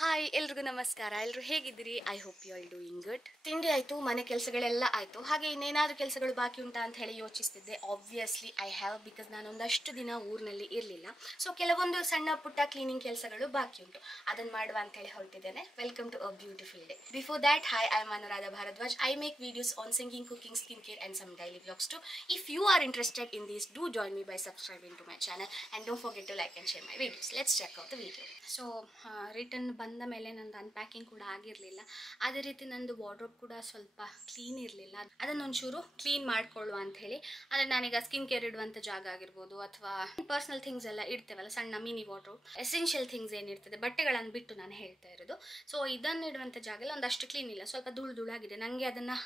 Hi ಎಲ್ರಿಗೂ ನಮಸ್ಕಾರ. ಎಲ್ಲರೂ ಹೇಗಿದ್ದೀರಿ? I hope you all doing good. ತಿಂಡಿ ಆಯಿತು, ಮನೆ ಕೆಲಸಗಳೆಲ್ಲ ಆಯಿತು. ಹಾಗೆ ಇನ್ನೇನಾದರೂ ಕೆಲಸಗಳು ಬಾಕಿ ಉಂಟಾ ಅಂತ ಹೇಳಿ ಯೋಚಿಸ್ತಿದ್ದೆ. ಆಬ್ವಿಯಸ್ಲಿ ಐ ಹ್ಯಾವ್, ಬಿಕಾಸ್ ನಾನು ಒಂದಷ್ಟು ದಿನ ಊರಿನಲ್ಲಿ ಇರಲಿಲ್ಲ. ಸೊ ಕೆಲವೊಂದು ಸಣ್ಣ ಪುಟ್ಟ ಕ್ಲೀನಿಂಗ್ ಕೆಲಸಗಳು ಬಾಕಿ ಉಂಟು, ಅದನ್ನು ಮಾಡುವ ಅಂತೇಳಿ ಹೊರಟಿದ್ದೇನೆ. Welcome to a beautiful day. Before that, hi, I am Anuradha Bharadwaj. I make videos on singing, cooking, skin care and some daily vlogs too. If you are interested in these, do join me by subscribing to my channel and don't forget to like and share my videos. Let's check out the video. So return ಬಂದ ಮೇಲೆ ನಂದು unpacking ಕೂಡ ಆಗಿರಲಿಲ್ಲ. ಅದೇ ರೀತಿ ನಂದು wardrobe ಕೂಡ ಸ್ವಲ್ಪ ಕ್ಲೀನ್ ಇರಲಿಲ್ಲ. ಅದನ್ನೊಂಚೂರು ಕ್ಲೀನ್ ಮಾಡ್ಕೊಳ್ಳುವ ಅಂತ ಹೇಳಿ, ಅಂದರೆ ನಾನೀಗ ಸ್ಕಿನ್ ಕೇರ್ ಇಡುವಂಥ ಜಾಗ ಆಗಿರ್ಬೋದು ಅಥವಾ ಪರ್ಸನಲ್ ಥಿಂಗ್ಸ್ ಎಲ್ಲ ಇಡ್ತೇವಲ್ಲ, ಸಣ್ಣ ಮಿನಿ ವಾರ್ಡ್ರೋಬ್, ಎಸೆನ್ಷಿಯಲ್ ಥಿಂಗ್ಸ್ ಏನಿರ್ತದೆ, ಬಟ್ಟೆಗಳನ್ನು ಬಿಟ್ಟು ನಾನು ಹೇಳ್ತಾ ಇರೋದು. ಸೊ ಇದನ್ನು ಇಡುವಂಥ ಜಾಗ ಎಲ್ಲ ಒಂದಷ್ಟು ಕ್ಲೀನ್ ಇಲ್ಲ, ಸ್ವಲ್ಪ ಧೂಳಾಗಿದೆ. ನನಗೆ ಅದನ್ನು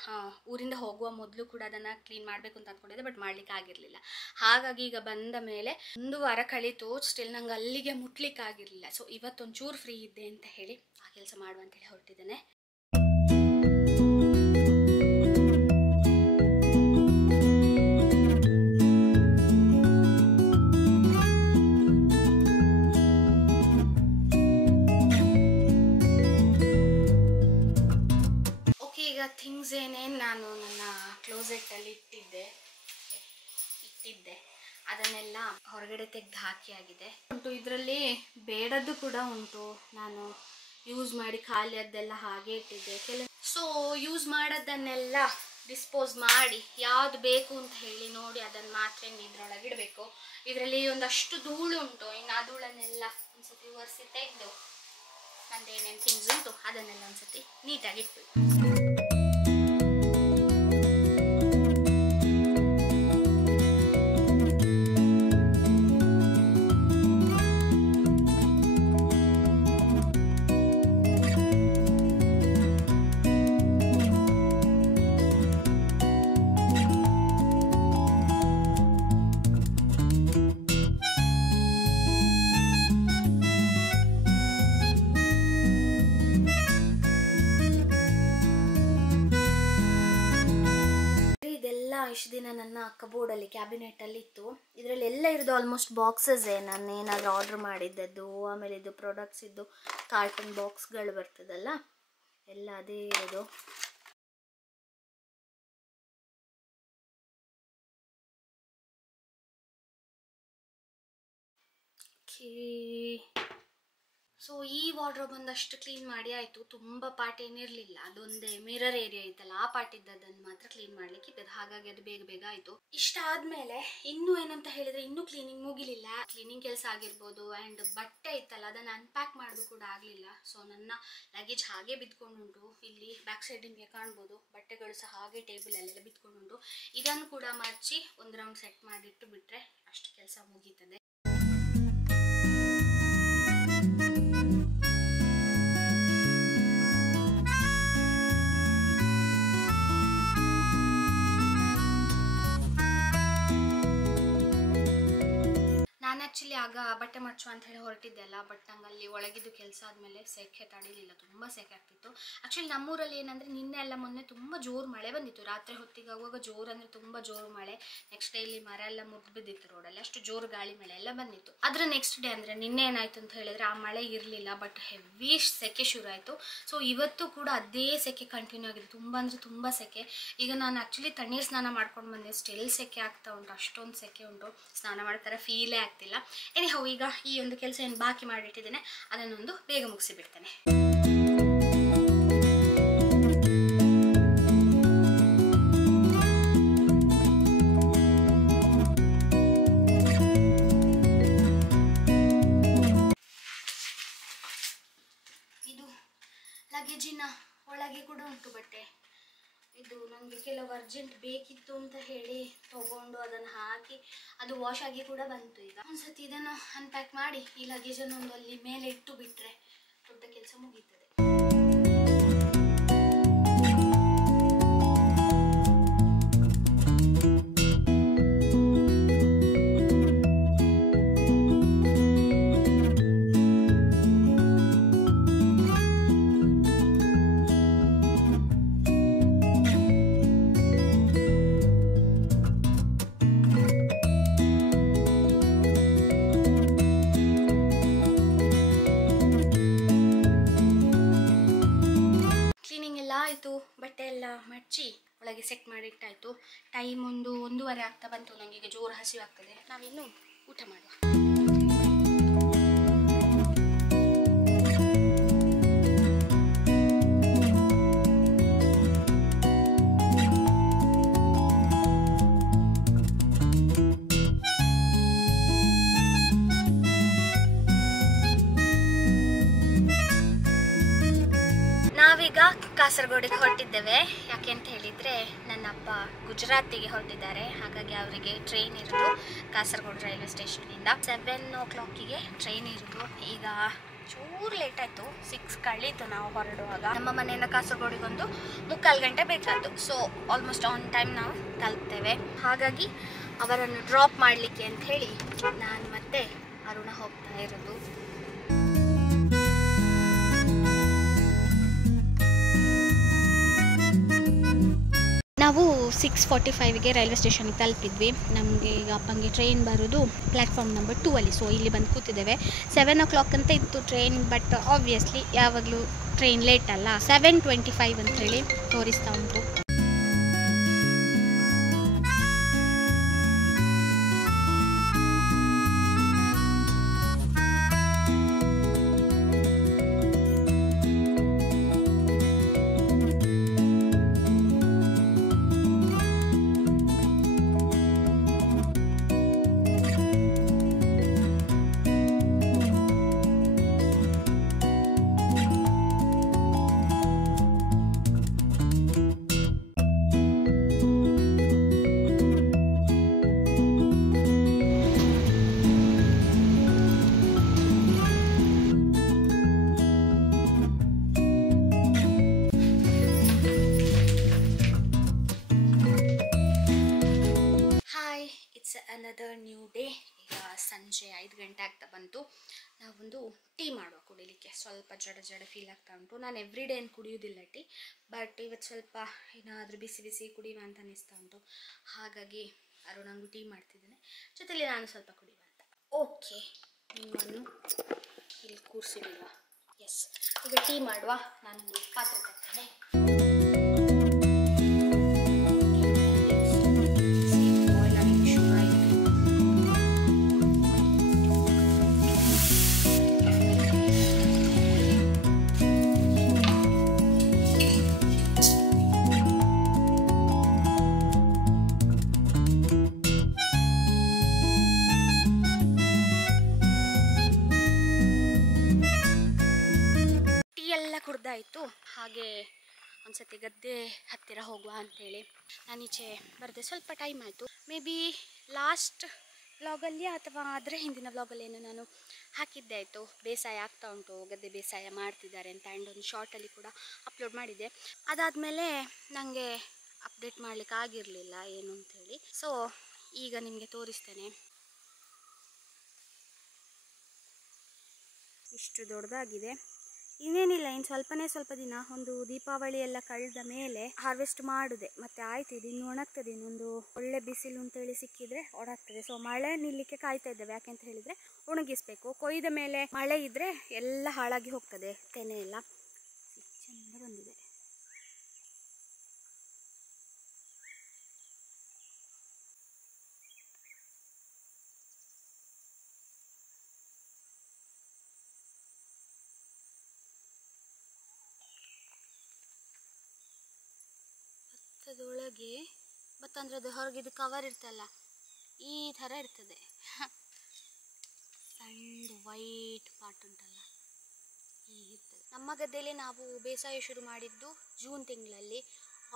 ಊರಿಂದ ಹೋಗುವ ಮೊದಲು ಕೂಡ ಅದನ್ನು ಕ್ಲೀನ್ ಮಾಡಬೇಕು ಅಂತ ಅಂದ್ಕೊಂಡಿದ್ದೆ, ಬಟ್ ಮಾಡ್ಲಿಕ್ಕೆ ಆಗಿರಲಿಲ್ಲ. ಹಾಗಾಗಿ ಈಗ ಬಂದ ಮೇಲೆ 1 ವಾರ ಕಳೀತು, ಸ್ಟಿಲ್ ನಂಗೆ ಅಲ್ಲಿಗೆ ಮುಟ್ಲಿಕ್ಕೆ ಆಗಿರಲಿಲ್ಲ. ಸೊ ಇವತ್ತೊಂಚೂರು ಫ್ರೀ ಇದ್ದೆ ಅಂತ ಹೇಳಿ ಆ ಕೆಲಸ ಮಾಡುವ ಅಂತೇಳಿ ಹೊರಟಿದ್ದೇನೆ. ಓಕೆ, ಈಗ ಥಿಂಗ್ಸ್ ಏನೇನು ನಾನು ನನ್ನ ಕ್ಲೋಸೆಟ್ಟಲ್ಲಿ ಇಟ್ಟಿದ್ದೆ ಅದನ್ನೆಲ್ಲ ಹೊರಗಡೆ ತೆಗೆದು ಹಾಕಿ ಆಗಿದೆ ಉಂಟು. ಇದರಲ್ಲಿ ಬೇಡದ್ದು ಕೂಡ ಉಂಟು, ನಾನು ಯೂಸ್ ಮಾಡಿ ಖಾಲಿ ಅದೆಲ್ಲ ಹಾಗೆ ಇಟ್ಟಿದ್ದೆ. ಸೊ ಯೂಸ್ ಮಾಡೋದನ್ನೆಲ್ಲ ಡಿಸ್ಪೋಸ್ ಮಾಡಿ ಯಾವುದು ಬೇಕು ಅಂತ ಹೇಳಿ ನೋಡಿ ಅದನ್ನು ಮಾತ್ರ ಇದರೊಳಗೆ ಇಡಬೇಕು. ಇದರಲ್ಲಿ ಒಂದಷ್ಟು ಧೂಳು ಉಂಟು, ಇನ್ನು ಆ ಧೂಳನ್ನೆಲ್ಲ ಒಂದ್ಸತಿ ಒರೆಸಿ ತೆಗೆದು ನಂದೇನೇನು ಥಿಂಗ್ಸ್ ಉಂಟು ಅದನ್ನೆಲ್ಲ ಒಂದ್ಸತಿ ನೀಟಾಗಿ ಇಟ್ಬೇಕು. ಇಷ್ಟು ದಿನ ನನ್ನ ಕಬೋರ್ಡಲ್ಲಿ, ಕ್ಯಾಬಿನೆಟಲ್ಲಿ ಇತ್ತು. ಇದರಲ್ಲಿ ಎಲ್ಲ ಇರೋದು ಆಲ್ಮೋಸ್ಟ್ ಬಾಕ್ಸಸ್ಸೇ, ನಾನು ಏನಾದರೂ ಆರ್ಡ್ರ್ ಮಾಡಿದ್ದದ್ದು. ಆಮೇಲೆ ಇದು ಪ್ರಾಡಕ್ಟ್ಸ್ ಇದ್ದು ಕಾರ್ಟನ್ ಬಾಕ್ಸ್ಗಳು ಬರ್ತದಲ್ಲ, ಎಲ್ಲ ಅದೇ ಇರೋದು. ಸೊ ಈ ವಾರ್ಡ್ರೋಬ್ ಒಂದಷ್ಟು ಕ್ಲೀನ್ ಮಾಡಿ ಆಯಿತು. ತುಂಬ ಪಾರ್ಟ್ ಏನಿರಲಿಲ್ಲ, ಅದೊಂದೇ ಮಿರರ್ ಏರಿಯಾ ಇತ್ತಲ್ಲ, ಆ ಪಾರ್ಟ್ ಇದ್ದದನ್ನು ಮಾತ್ರ ಕ್ಲೀನ್ ಮಾಡಲಿಕ್ಕೆ ಇದ್ದದ್ದು. ಹಾಗಾಗಿ ಅದು ಬೇಗ ಆಯಿತು. ಇಷ್ಟ ಆದಮೇಲೆ ಇನ್ನೂ ಏನಂತ ಹೇಳಿದರೆ, ಇನ್ನೂ ಕ್ಲೀನಿಂಗ್ ಮುಗಿಲಿಲ್ಲ. ಕ್ಲೀನಿಂಗ್ ಕೆಲಸ ಆಗಿರ್ಬೋದು, ಆ್ಯಂಡ್ ಬಟ್ಟೆ ಇತ್ತಲ್ಲ ಅದನ್ನು ಅನ್ಪ್ಯಾಕ್ ಮಾಡೋದು ಕೂಡ ಆಗಲಿಲ್ಲ. ಸೊ ನನ್ನ ಲಗೇಜ್ ಹಾಗೆ ಬಿದ್ದುಕೊಂಡುಂಟು. ಇಲ್ಲಿ ಬ್ಯಾಕ್ ಸೈಡ್ ನಿಮಗೆ ಕಾಣ್ಬೋದು, ಬಟ್ಟೆಗಳು ಸಹ ಹಾಗೆ ಟೇಬಲಲ್ಲೆಲ್ಲ ಬಿದ್ದುಕೊಂಡುಂಟು. ಇದನ್ನು ಕೂಡ ಮರ್ಚಿ ಒಂದು ರೌಂಡ್ ಸೆಟ್ ಮಾಡಿಟ್ಟು ಬಿಟ್ಟರೆ ಅಷ್ಟು ಕೆಲಸ ಮುಗೀತದೆ. ಆ್ಯಕ್ಚುಲಿ ಆಗ ಬಟ್ಟೆ ಮಚ್ಚು ಅಂತ ಹೇಳಿ ಹೊರಟಿದ್ದೆ ಅಲ್ಲ, ಬಟ್ ನಂಗೆ ಅಲ್ಲಿ ಒಳಗಿದ್ದು ಕೆಲಸ ಆದಮೇಲೆ ಸೆಕೆ ತಡಿಲಿಲ್ಲ, ತುಂಬ ಸೆಕೆ ಆಗ್ತಿತ್ತು. ಆ್ಯಕ್ಚುಲಿ ನಮ್ಮೂರಲ್ಲಿ ಏನಂದರೆ ನಿನ್ನೆ ಎಲ್ಲ ಮೊನ್ನೆ ತುಂಬ ಜೋರು ಮಳೆ ಬಂದಿತ್ತು. ರಾತ್ರಿ ಹೊತ್ತಿಗೆ ಆಗುವಾಗ ಜೋರು ಅಂದರೆ ತುಂಬ ಜೋರು ಮಳೆ. ನೆಕ್ಸ್ಟ್ ಡೇ ಇಲ್ಲಿ ಮರ ಎಲ್ಲ ಮುರಿದು ಬಿದ್ದಿತ್ತು ರೋಡಲ್ಲಿ, ಅಷ್ಟು ಜೋರು ಗಾಳಿ ಮಳೆ ಎಲ್ಲ ಬಂದಿತ್ತು. ಅದರ ನೆಕ್ಸ್ಟ್ ಡೇ ಅಂದರೆ ನಿನ್ನೆ ಏನಾಯಿತು ಅಂತ ಹೇಳಿದರೆ, ಆ ಮಳೆ ಇರಲಿಲ್ಲ, ಬಟ್ ಹೆವಿ ಸೆಕೆ ಶುರು ಆಯಿತು. ಸೊ ಇವತ್ತು ಕೂಡ ಅದೇ ಸೆಕೆ ಕಂಟಿನ್ಯೂ ಆಗಿದೆ, ತುಂಬ ಅಂದರೆ ತುಂಬ ಸೆಕೆ. ಈಗ ನಾನು ಆ್ಯಕ್ಚುಲಿ ತಣ್ಣೀರು ಸ್ನಾನ ಮಾಡ್ಕೊಂಡು ಬಂದೆ, ಸ್ಟಿಲ್ ಸೆಕೆ ಆಗ್ತಾ ಉಂಟು, ಅಷ್ಟೊಂದು ಸೆಕೆ ಉಂಟು. ಸ್ನಾನ ಮಾಡ್ತಾರೆ ಫೀಲೇ ಆಗ್ತಿಲ್ಲ. ಎನಿಹೌ, ಈಗ ಈ ಒಂದು ಕೆಲಸ ಏನು ಬಾಕಿ ಮಾಡಿಟ್ಟಿದ್ದೇನೆ ಅದನ್ನೊಂದು ಬೇಗ ಮುಗಿಸಿಬಿಡ್ತೇನೆ. ಇದು ಲಗೇಜಿನ ಒಳಗೆ ಕೂಡ ಉಂಟು ಬಟ್ಟೆ. ಇದು ನನಗೆ ಕೆಲವು ಅರ್ಜೆಂಟ್ ಬೇಕಿತ್ತು ಅಂತ ಹೇಳಿ ತಗೊಂಡು ಅದನ್ನು ಹಾಕಿ ಅದು ವಾಶ್ ಆಗಿ ಕೂಡ ಬಂತು. ಈಗ ಒಂದ್ಸತಿ ಇದನ್ನು ಅನ್ಪ್ಯಾಕ್ ಮಾಡಿ ಈ ಲಗೇಜನ್ನು ಒಂದು ಅಲ್ಲಿ ಮೇಲೆ ಇಟ್ಟು ಬಿಟ್ಟರೆ ದೊಡ್ಡ ಕೆಲಸ ಮುಗೀತದೆ. ಆಯಿತು, ಬಟ್ಟೆ ಎಲ್ಲ ಮಡ್ಚಿ ಒಳಗೆ ಸೆಟ್ ಮಾಡಿಟ್ಟಾಯಿತು. ಟೈಮ್ 1:30 ಆಗ್ತಾ ಬಂತು. ನನಗೆ ಜೋರು ಹಸಿವಾಗ್ತದೆ. ನಾವಿನ್ನು ಊಟ ಮಾಡುವ. ನಾವೀಗ ಕಾಸರಗೋಡಿಗೆ ಹೊರಟಿದ್ದೇವೆ. ಯಾಕೆ ಅಂತ ಹೇಳಿದರೆ ನನ್ನ ಅಪ್ಪ ಗುಜರಾತಿಗೆ ಹೊರಟಿದ್ದಾರೆ. ಹಾಗಾಗಿ ಅವರಿಗೆ ಟ್ರೈನ್ ಇರೋದು ಕಾಸರಗೋಡು ರೈಲ್ವೆ ಸ್ಟೇಷನಿಂದ 7 o'clock ಟ್ರೈನ್ ಇರೋದು. ಈಗ ಚೂರು ಲೇಟ್ ಆಯಿತು, 6 ಕಳೀತು ನಾವು ಹೊರಡುವಾಗ. ನಮ್ಮ ಮನೆಯಿಂದ ಕಾಸರಗೋಡಿಗೆ 3/4 ಗಂಟೆ ಬೇಕಾಯಿತು. ಸೊ ಆಲ್ಮೋಸ್ಟ್ ಆನ್ ಟೈಮ್ ನಾವು ತಲುಪ್ತೇವೆ. ಹಾಗಾಗಿ ಅವರನ್ನು ಡ್ರಾಪ್ ಮಾಡಲಿಕ್ಕೆ ಅಂತ ಹೇಳಿ ನಾನು ಮತ್ತೆ ಅರುಣ ಹೋಗ್ತಾ ಇರೋದು. ನಾವು 6:45 ರೈಲ್ವೆ ಸ್ಟೇಷನ್ಗೆ ತಲುಪಿದ್ವಿ. ನಮಗೆ ಈಗ ಅಪ್ಪಂಗೆ ಟ್ರೈನ್ ಬರೋದು ಪ್ಲ್ಯಾಟ್ಫಾರ್ಮ್ ನಂಬರ್ 2 ಅಲ್ಲಿ. ಸೊ ಇಲ್ಲಿ ಬಂದು ಕೂತಿದ್ದೇವೆ. 7 o'clock ಅಂತ ಇತ್ತು ಟ್ರೈನ್, ಬಟ್ ಆಬ್ವಿಯಸ್ಲಿ ಯಾವಾಗಲೂ ಟ್ರೈನ್ ಲೇಟ್ ಅಲ್ಲ. 7:25 ಅಂಥೇಳಿ ತೋರಿಸ್ತಾ ಉಂಟು. Another new day. ಈಗ ಸಂಜೆ 5 ಗಂಟೆ ಆಗ್ತಾ ಬಂತು. ನಾವೊಂದು ಟೀ ಮಾಡುವ ಕುಡಿಲಿಕ್ಕೆ. ಸ್ವಲ್ಪ ಜಡ ಫೀಲ್ ಆಗ್ತಾ ಉಂಟು. ನಾನು ಎವ್ರಿ ಡೇ ಏನು ಕುಡಿಯೋದಿಲ್ಲ ಟೀ, ಬಟ್ ಇವತ್ತು ಸ್ವಲ್ಪ ಏನಾದರೂ ಬಿಸಿ ಕುಡಿಯುವ ಅಂತ ಅನಿಸ್ತಾ ಉಂಟು. ಹಾಗಾಗಿ ಅರುಣಂಗೂ ಟೀ ಮಾಡ್ತಿದ್ದೇನೆ, ಜೊತೆಲಿ ನಾನು ಸ್ವಲ್ಪ ಕುಡಿಯುವ ಅಂತ. ಓಕೆ, ನಿಮ್ಮನ್ನು ಇಲ್ಲಿ ಕೂರಿಸಿಡುವ. ಎಸ್, ಈಗ ಟೀ ಮಾಡುವ. ನಾನೊಂದು ಪಾತ್ರೆ ತರ್ತೇನೆ. ಕುಡ್ದಾಯಿತು. ಹಾಗೆ ಒಂದ್ಸತಿ ಗದ್ದೆ ಹತ್ತಿರ ಹೋಗುವ ಅಂಥೇಳಿ ನಾನೀಚೆ ಬರದೆ ಸ್ವಲ್ಪ ಟೈಮ್ ಆಯಿತು. ಮೇ ಬಿ ಲಾಸ್ಟ್ ವ್ಲಾಗಲ್ಲಿ ಅಥವಾ ಅದರ ಹಿಂದಿನ ವ್ಲಾಗಲ್ಲಿ ಏನು ನಾನು ಹಾಕಿದ್ದೆ ಆಯಿತು. ಬೇಸಾಯ ಆಗ್ತಾ ಉಂಟು, ಗದ್ದೆ ಬೇಸಾಯ ಮಾಡ್ತಿದ್ದಾರೆ ಅಂತ. ಆ್ಯಂಡ್ ಒಂದು ಶಾರ್ಟಲ್ಲಿ ಕೂಡ ಅಪ್ಲೋಡ್ ಮಾಡಿದ್ದೆ. ಅದಾದಮೇಲೆ ನನಗೆ ಅಪ್ಡೇಟ್ ಮಾಡಲಿಕ್ಕೆ ಆಗಿರಲಿಲ್ಲ ಏನು ಅಂಥೇಳಿ. ಸೊ ಈಗ ನಿಮಗೆ ತೋರಿಸ್ತೇನೆ. ಇಷ್ಟು ದೊಡ್ಡದಾಗಿದೆ. ಇನ್ನೇನಿಲ್ಲ, ಇನ್ನು ಸ್ವಲ್ಪ ದಿನ, ಒಂದು ದೀಪಾವಳಿ ಎಲ್ಲ ಕಳೆದ ಮೇಲೆ ಹಾರ್ವೆಸ್ಟ್ ಮಾಡುದೆ. ಮತ್ತೆ ಆಯ್ತು, ಇದು ಇನ್ನು ಒಣಗ್ತದೆ. ಇನ್ನೊಂದು ಒಳ್ಳೆ ಬಿಸಿಲು ಅಂತೇಳಿ ಸಿಕ್ಕಿದ್ರೆ ಒಣಗ್ತದೆ. ಸೊ ಮಳೆ ನಿಲ್ಲಕ್ಕೆ ಕಾಯ್ತಾ ಇದ್ದೇವೆ. ಯಾಕೆಂತ ಹೇಳಿದ್ರೆ ಒಣಗಿಸ್ಬೇಕು. ಕೊಯ್ದ ಮೇಲೆ ಮಳೆ ಇದ್ರೆ ಎಲ್ಲ ಹಾಳಾಗಿ ಹೋಗ್ತದೆ, ತೆನೆ ಎಲ್ಲ. ಚೆಂದ ಬಂದಿದೆ. ಭತ್ತದೊಳಗೆ ಭತ್ತ ಅಂದರೆ ಅದು ಹೊರಗಿದು ಕವರ್ ಇರ್ತಲ್ಲ, ಈ ಥರ ಇರ್ತದೆ. ಸಣ್ಣ ವೈಟ್ ಪಾರ್ಟ್ ಉಂಟಲ್ಲ, ಹೀಗಿರ್ತದೆ. ನಮ್ಮ ಗದ್ದೆಯಲ್ಲಿ ನಾವು ಬೇಸಾಯ ಶುರು ಮಾಡಿದ್ದು ಜೂನ್ ತಿಂಗಳಲ್ಲಿ.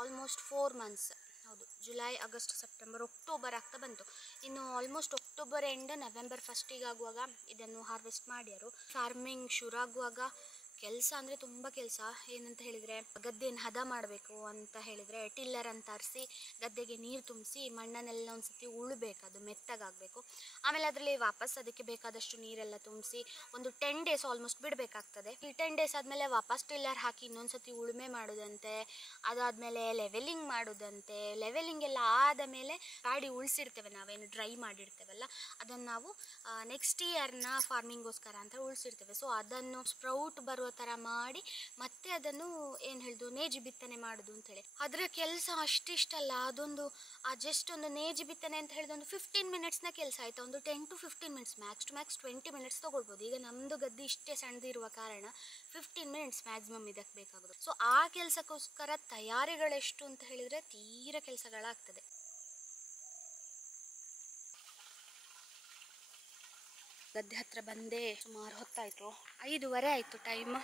Almost 4 months. ಹೌದು, ಜುಲೈ, ಆಗಸ್ಟ್, ಸೆಪ್ಟೆಂಬರ್, ಅಕ್ಟೋಬರ್ ಆಗ್ತಾ ಬಂತು. ಇನ್ನು ಆಲ್ಮೋಸ್ಟ್ ಅಕ್ಟೋಬರ್ ಎಂಡ್ ನವೆಂಬರ್ ಫಸ್ಟಿಗೆ ಆಗುವಾಗ ಇದನ್ನು ಹಾರ್ವೆಸ್ಟ್ ಮಾಡ್ಯಾರು. ಫಾರ್ಮಿಂಗ್ ಶುರು ಆಗುವಾಗ ಕೆಲಸ ಅಂದರೆ ತುಂಬ ಕೆಲಸ. ಏನಂತ ಹೇಳಿದರೆ, ಗದ್ದೆಯನ್ನು ಹದ ಮಾಡಬೇಕು ಅಂತ ಹೇಳಿದರೆ ಟಿಲ್ಲರ್ ಅಂತ ತರಿಸಿ ಗದ್ದೆಗೆ ನೀರು ತುಂಬಿಸಿ ಮಣ್ಣನ್ನೆಲ್ಲ ಒಂದು ಸತಿ ಉಳಬೇಕು, ಅದು ಮೆತ್ತಗಾಗಬೇಕು. ಆಮೇಲೆ ಅದರಲ್ಲಿ ವಾಪಸ್ ಅದಕ್ಕೆ ಬೇಕಾದಷ್ಟು ನೀರೆಲ್ಲ ತುಂಬಿಸಿ ಒಂದು 10 days ಆಲ್ಮೋಸ್ಟ್ ಬಿಡಬೇಕಾಗ್ತದೆ. ಈ 10 days ಆದಮೇಲೆ ವಾಪಸ್ ಟಿಲ್ಲರ್ ಹಾಕಿ ಇನ್ನೊಂದು ಸತಿ ಉಳುಮೆ ಮಾಡೋದಂತೆ. ಅದಾದಮೇಲೆ ಲೆವೆಲಿಂಗ್ ಮಾಡೋದಂತೆ. ಲೆವೆಲಿಂಗ್ ಎಲ್ಲ ಆದ ಮೇಲೆ ಗಾಡಿ ಉಳಿಸಿರ್ತೇವೆ, ನಾವೇನು ಡ್ರೈ ಮಾಡಿರ್ತೇವಲ್ಲ ಅದನ್ನು ನಾವು ನೆಕ್ಸ್ಟ್ ಇಯರ್ನ ಫಾರ್ಮಿಂಗೋಸ್ಕರ ಅಂತ ಉಳಿಸಿರ್ತೇವೆ. ಸೊ ಅದನ್ನು ಸ್ಪ್ರೌಟ್ ಬರುವ ಥರ ಮಾಡಿ ಮತ್ತೆ ಅದನ್ನು ಏನು ಹೇಳಿದ್ರು ನೇಜಿ ಬಿತ್ತನೆ ಮಾಡೋದು ಅಂತೇಳಿ. ಅದರ ಕೆಲಸ ಅಷ್ಟಿಷ್ಟಲ್ಲ, ಅದೊಂದು ಜಸ್ಟ್ ಒಂದು ನೇಜಿ ಬಿತ್ತನೆ ಅಂತ ಹೇಳಿದ್ರೆ ಒಂದು 15 ಮಿನಿಟ್ಸ್ನ ಕೆಲಸ ಆಯಿತಾ, ಒಂದು 10 to 15 minutes, max to max 20 minutes ತೊಗೊಳ್ಬೋದು. ಈಗ ನಮ್ಮದು ಗದ್ದೆ ಇಷ್ಟೇ ಸಣ್ಣದಿರುವ ಕಾರಣ 15 ಮಿನಿಟ್ಸ್ ಮ್ಯಾಕ್ಸಿಮಮ್ ಇದಕ್ಕೆ ಬೇಕಾಗೋದು. ಸೊ ಆ ಕೆಲಸಕ್ಕೋಸ್ಕರ ತಯಾರಿಗಳೆಷ್ಟು ಅಂತ ಹೇಳಿದರೆ ತೀರ ಕೆಲಸಗಳಾಗ್ತದೆ. ಗದ್ದೆ ಹತ್ರ ಬಂದೇ ಸುಮಾರು ಹೊತ್ತಾಯಿತು, 5:15 ಆಯಿತು ಟೈಮ್.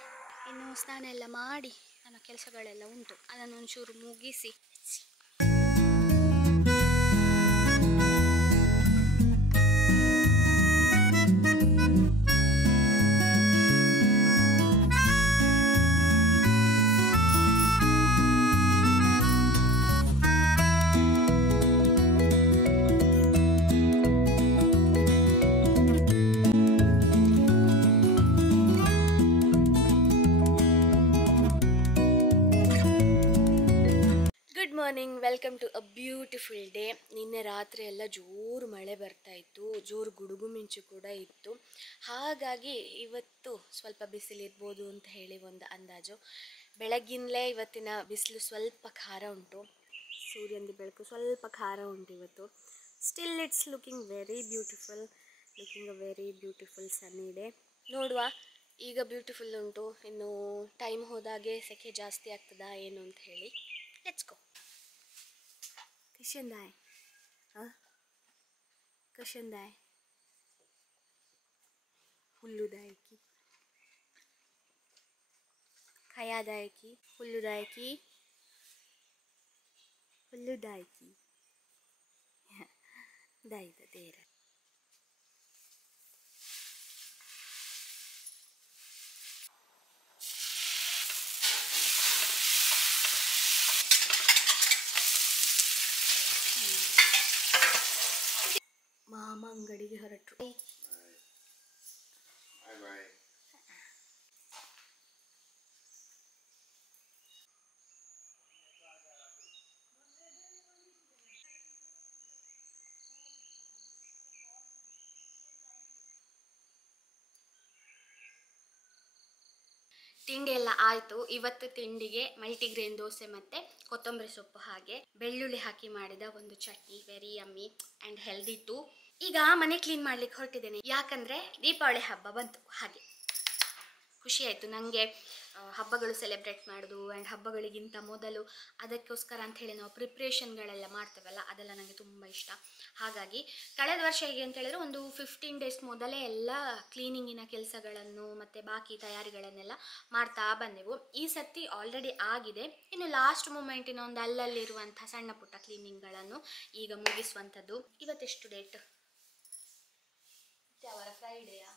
ಇನ್ನು ಸ್ನಾನ ಎಲ್ಲ ಮಾಡಿ ನನ್ನ ಕೆಲಸಗಳೆಲ್ಲ ಉಂಟು, ಅದನ್ನೊಂಚೂರು ಮುಗಿಸಿ. Morning, welcome to a beautiful day. ನಿನ್ನೆ ರಾತ್ರಿ ಎಲ್ಲ ಜೋರು ಮಳೆ ಬರ್ತಾ ಇತ್ತು, ಜೋರು ಗುಡುಗು ಮಿಂಚು ಕೂಡ ಇತ್ತು. ಹಾಗಾಗಿ ಇವತ್ತು ಸ್ವಲ್ಪ ಬಿಸಿಲಿರ್ಬೋದು ಅಂತ ಹೇಳಿ ಒಂದು ಅಂದಾಜು. ಬೆಳಗ್ಗಿನಲೇ ಇವತ್ತಿನ ಬಿಸಿಲು ಸ್ವಲ್ಪ ಖಾರ ಉಂಟು, ಸೂರ್ಯನ ಬೆಳಕು ಸ್ವಲ್ಪ ಖಾರ ಉಂಟು ಇವತ್ತು. Still it's looking very beautiful, looking a very beautiful Sunny day. ನೋಡುವ, ಈಗ ಬ್ಯೂಟಿಫುಲ್ ಉಂಟು, ಇನ್ನು ಟೈಮ್ ಹೋದಾಗೆ ಸೆಕೆ ಜಾಸ್ತಿ ಆಗ್ತದಾ ಏನು ಅಂತ ಹೇಳಿ. Let's go. कशेंदाय कशेंदाय हुल्लुदाय की खायादाय की हुल्लुदाय की हुल्लुदाय की दायद देर. ಮಾಮ ಅಂಗಡಿಗೆ ಹೊರಟರು. ತಿಂಡಿ ಎಲ್ಲ ಆಯಿತು. ಇವತ್ತು ತಿಂಡಿಗೆ ಮಲ್ಟಿಗ್ರೇನ್ ದೋಸೆ ಮತ್ತು ಕೊತ್ತಂಬರಿ ಸೊಪ್ಪು ಹಾಗೆ ಬೆಳ್ಳುಳ್ಳಿ ಹಾಕಿ ಮಾಡಿದ ಒಂದು chutney, very yummy and healthy too. ಈಗ ಮನೆ ಕ್ಲೀನ್ ಮಾಡ್ಲಿಕ್ಕೆ ಹೊರಟಿದ್ದೇನೆ, ಯಾಕಂದರೆ ದೀಪಾವಳಿ ಹಬ್ಬ ಬಂತು. ಹಾಗೆ ಖುಷಿ ಆಯಿತು ನನಗೆ. ಹಬ್ಬಗಳು ಸೆಲೆಬ್ರೇಟ್ ಮಾಡೋದು ಆ್ಯಂಡ್ ಹಬ್ಬಗಳಿಗಿಂತ ಮೊದಲು ಅದಕ್ಕೋಸ್ಕರ ಅಂಥೇಳಿ ನಾವು ಪ್ರಿಪ್ರೇಷನ್ಗಳೆಲ್ಲ ಮಾಡ್ತೇವಲ್ಲ, ಅದೆಲ್ಲ ನನಗೆ ತುಂಬ ಇಷ್ಟ. ಹಾಗಾಗಿ ಕಳೆದ ವರ್ಷ ಹೇಗೆ ಅಂತ ಹೇಳಿದ್ರೆ ಒಂದು 15 ಡೇಸ್ ಮೊದಲೇ ಎಲ್ಲ ಕ್ಲೀನಿಂಗಿನ ಕೆಲಸಗಳನ್ನು ಮತ್ತು ಬಾಕಿ ತಯಾರಿಗಳನ್ನೆಲ್ಲ ಮಾಡ್ತಾ ಬಂದೆವು. ಈ ಸರ್ತಿ ಆಲ್ರೆಡಿ ಆಗಿದೆ, ಇನ್ನು ಲಾಸ್ಟ್ ಮೂಮೆಂಟಿನ ಒಂದು ಅಲ್ಲಲ್ಲಿರುವಂಥ ಸಣ್ಣ ಪುಟ್ಟ ಕ್ಲೀನಿಂಗ್ಗಳನ್ನು ಈಗ ಮುಗಿಸುವಂಥದ್ದು. ಇವತ್ತೆಷ್ಟು ಡೇಟ್? ಯಾವಾರ ಫ್ರೈಡೆಯಾ?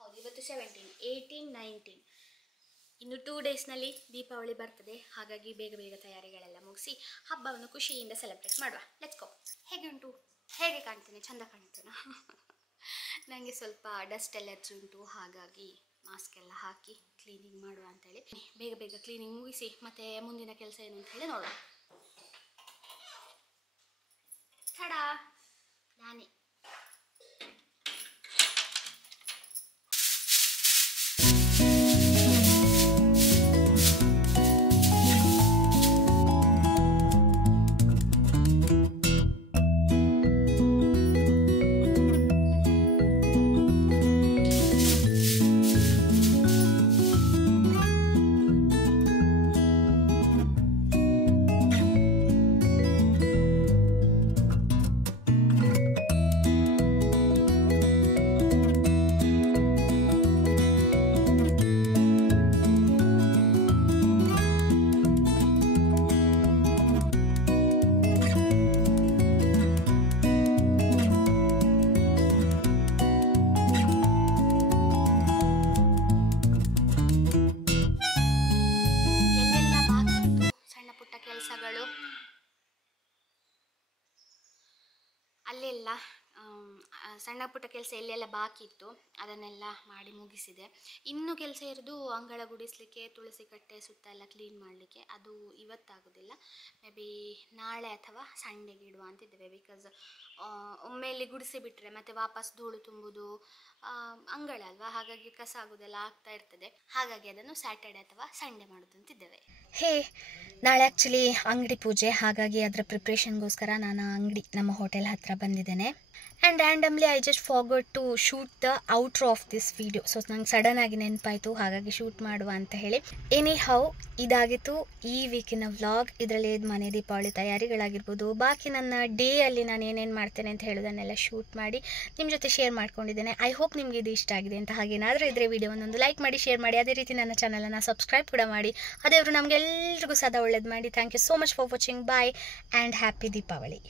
ಹೌದು, ಇವತ್ತು 17, 18, 19. ಇನ್ನು 2 ಡೇಸ್ನಲ್ಲಿ ದೀಪಾವಳಿ ಬರ್ತದೆ. ಹಾಗಾಗಿ ಬೇಗ ಬೇಗ ತಯಾರಿಗಳೆಲ್ಲ ಮುಗಿಸಿ ಹಬ್ಬವನ್ನು ಖುಷಿಯಿಂದ ಸೆಲೆಬ್ರೇಟ್ ಮಾಡುವ. Let's go. ಹೇಗೆ ಉಂಟು? ಹೇಗೆ ಕಾಣ್ತೇನೆ? ಚೆಂದ ಕಾಣ್ತೇನೆ? ನನಗೆ ಸ್ವಲ್ಪ ಡಸ್ಟ್ ಎಲರ್ಜಿ ಉಂಟು, ಹಾಗಾಗಿ ಮಾಸ್ಕ್ ಎಲ್ಲ ಹಾಕಿ ಕ್ಲೀನಿಂಗ್ ಮಾಡುವ ಅಂತೇಳಿ ಬೇಗ ಬೇಗ ಕ್ಲೀನಿಂಗ್ ಮುಗಿಸಿ ಮತ್ತೆ ಮುಂದಿನ ಕೆಲಸ ಏನು ಅಂತ ಹೇಳಿ ನೋಡುವ. ತಡಾ, ನಾನೇ ಸಣ್ಣ ಪುಟ್ಟ ಕೆಲಸ ಎಲ್ಲೆಲ್ಲ ಬಾಕಿ ಇತ್ತು ಅದನ್ನೆಲ್ಲ ಮಾಡಿ ಮುಗಿಸಿದೆ. ಇನ್ನು ಕೆಲಸ ಇರೋದು ಅಂಗಳ ಗುಡಿಸಲಿಕ್ಕೆ, ತುಳಸಿ ಕಟ್ಟೆ ಸುತ್ತ ಎಲ್ಲ ಕ್ಲೀನ್ ಮಾಡಲಿಕ್ಕೆ. ಅದು ಇವತ್ತಾಗೋದಿಲ್ಲ, ಮೇ ಬಿ ನಾಳೆ ಅಥವಾ ಸಂಡೆಗೆ ಇಡುವ ಅಂತಿದ್ದೇವೆ. ಬಿಕಾಸ್ ಒಮ್ಮೆಯಲ್ಲಿ ಗುಡಿಸಿ ಬಿಟ್ಟರೆ ಮತ್ತೆ ವಾಪಸ್ ಧೂಳು ತುಂಬುವುದು ಅಂಗಳ ಅಲ್ವಾ, ಹಾಗಾಗಿ ಕಸ ಆಗೋದೆಲ್ಲ ಆಗ್ತಾ ಇರ್ತದೆ. ಹಾಗಾಗಿ ಅದನ್ನು ಸ್ಯಾಟರ್ಡೆ ಅಥವಾ ಸಂಡೇ ಮಾಡೋದು ಅಂತಿದ್ದೇವೆ. ನಾಳೆ ಆ್ಯಕ್ಚುಲಿ ಅಂಗಡಿ ಪೂಜೆ, ಹಾಗಾಗಿ ಅದರ ಪ್ರಿಪ್ರೇಷನ್ಗೋಸ್ಕರ ನಾನು ಅಂಗಡಿ ನಮ್ಮ ಹೋಟೆಲ್ ಹತ್ರ ಬಂದಿದ್ದೇನೆ. And randomly I just forgot to shoot the outro of this video. So ನಂಗೆ ಸಡನ್ ಆಗಿ ನೆನಪಾಯಿತು, ಹಾಗಾಗಿ ಶೂಟ್ ಮಾಡುವ ಅಂತ ಹೇಳಿ. ಎನಿ ಹೌ, ಇದಾಗಿತ್ತು ಈ ವೀಕಿನ ವ್ಲಾಗ್. ಇದರಲ್ಲಿ ಮನೆ ದೀಪಾವಳಿ ತಯಾರಿಗಳಾಗಿರ್ಬೋದು, ಬಾಕಿ ನನ್ನ ಡೇಯಲ್ಲಿ ನಾನು ಏನೇನು ಮಾಡ್ತೇನೆ ಅಂತ ಹೇಳೋದನ್ನೆಲ್ಲ ಶೂಟ್ ಮಾಡಿ ನಿಮ್ಮ ಜೊತೆ ಶೇರ್ ಮಾಡ್ಕೊಂಡಿದ್ದೇನೆ. ಐ ಹೋಪ್ ನಿಮಗೆ ಇದು ಇಷ್ಟ ಆಗಿದೆ ಅಂತ. ಹಾಗೇನಾದರೂ ಇದ್ದರೆ ವಿಡಿಯೋವನ್ನೊಂದು ಲೈಕ್ ಮಾಡಿ, ಶೇರ್ ಮಾಡಿ, ಅದೇ ರೀತಿ ನನ್ನ ಚಾನಲನ್ನು ಸಬ್ಸ್ಕ್ರೈಬ್ ಕೂಡ ಮಾಡಿ. ಅದೇವರು ನಮಗೆಲ್ಲರಿಗೂ ಸದಾ ಒಳ್ಳೇದು ಮಾಡಿ. Thank you so much for watching. Bye and happy Deepavali.